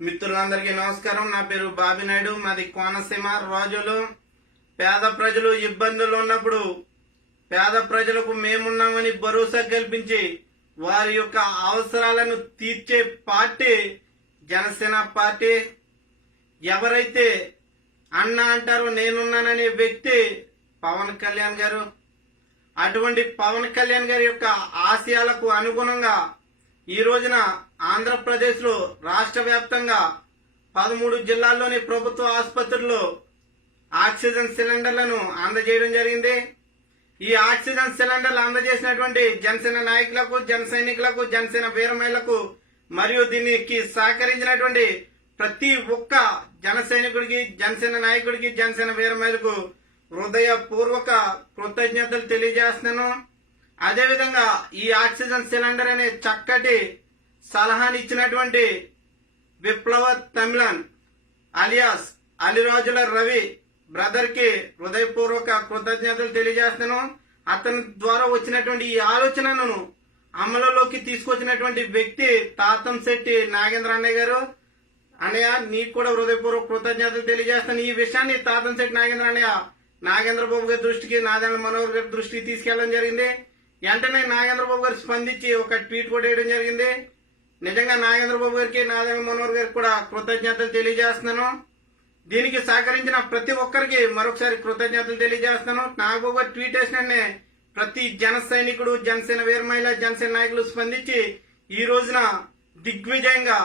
మిత్రులందరికీ నమస్కారం. నా పేరు బాబినాయుడు మాది కోనసీమ రాజులు. పేద ప్రజలు ఇబ్బందులు ఉన్నప్పుడు పేద ప్రజలకు మేమున్నామని భరోసా కల్పించి వారి యొక్క అవసరాలను తీర్చే పార్టీ జనసేన పార్టీ. ఎవరైతే అన్న అంటారో నేనున్నాననే వ్యక్తి పవన్ కళ్యాణ్ గారు అటువంటి పవన్ కళ్యాణ్ గారి యొక్క ఆశయాలకు అనుగుణంగా ఈ రోజున ఆంధ్రప్రదేశ్లో రాష్ట్ర వ్యాప్తంగా పదమూడు జిల్లాల్లోని ప్రభుత్వ ఆసుపత్రుల్లో ఆక్సిజన్ సిలిండర్లను అందజేయడం జరిగింది. ఈ ఆక్సిజన్ సిలిండర్లు అందజేసినటువంటి జనసేన నాయకులకు జన సైనికులకు జనసేన వీరమహిళలకు మరియు దీనికి సహకరించినటువంటి ప్రతి ఒక్క జన సైనికుడికి జనసేన నాయకుడికి జనసేన వీరమహిళకు హృదయపూర్వక కృతజ్ఞతలు తెలియజేస్తున్నాను. అదేవిధంగా ఈ ఆక్సిజన్ సిలిండర్ అనే చక్కటి సలహాని ఇచ్చినటువంటి విప్లవ తమిళన్ అలియాస్ అలిరాజుల రవి బ్రదర్కి హృదయపూర్వక కృతజ్ఞతలు తెలియజేస్తాను అతని ద్వారా వచ్చినటువంటి ఈ ఆలోచనను అమలులోకి తీసుకొచ్చినటువంటి వ్యక్తి తాతం శెట్టి నాగేంద్ర అన్నయ్య గారు. అన్నయ్య నీకు కూడా హృదయపూర్వక కృతజ్ఞతలు తెలియజేస్తాను ఈ విషయాన్ని తాతం శెట్టి నాగేంద్ర అన్నయ్య నాగేంద్రబాబు గారి దృష్టికి నారాయణ మనోహర్ గారి దృష్టికి తీసుకెళ్ళడం జరిగింది. వెంటనే నాగేంద్రబాబు గారు స్పందించి ఒక ట్వీట్ కూడా వేయడం జరిగింది. నిజంగా నాగేంద్రబాబు గారికి నాదన్న మనోహర్ గారికి కూడా కృతజ్ఞతలు తెలియజేస్తున్నాను. దీనికి సహకరించిన ప్రతి ఒక్కరికి మరొకసారి కృతజ్ఞతలు తెలియజేస్తున్నాను. నాగబాబు గారు ట్వీట్ వేసిన ప్రతి జన సైనికుడు జనసేన వీరమహిళ జనసేన నాయకులు స్పందించి ఈ రోజున దిగ్విజయంగా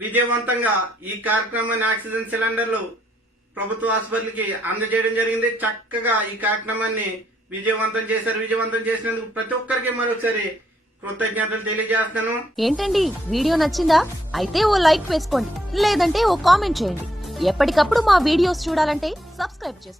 విజయవంతంగా ఈ కార్యక్రమాన్ని ఆక్సిజన్ సిలిండర్లు ప్రభుత్వ ఆసుపత్రికి అందజేయడం జరిగింది. చక్కగా ఈ కార్యక్రమాన్ని విజయవంతం చేశారు. విజయవంతం చేసినందుకు ప్రతి ఒక్కరికి మరొకసారి కృతజ్ఞతలు తెలియజేస్తాను ఏంటండి? వీడియో నచ్చిందా? అయితే ఓ లైక్ వేసుకోండి. లేదంటే ఓ కామెంట్ చేయండి. ఎప్పటికప్పుడు మా వీడియోస్ చూడాలంటే సబ్స్క్రైబ్ చేసుకోండి.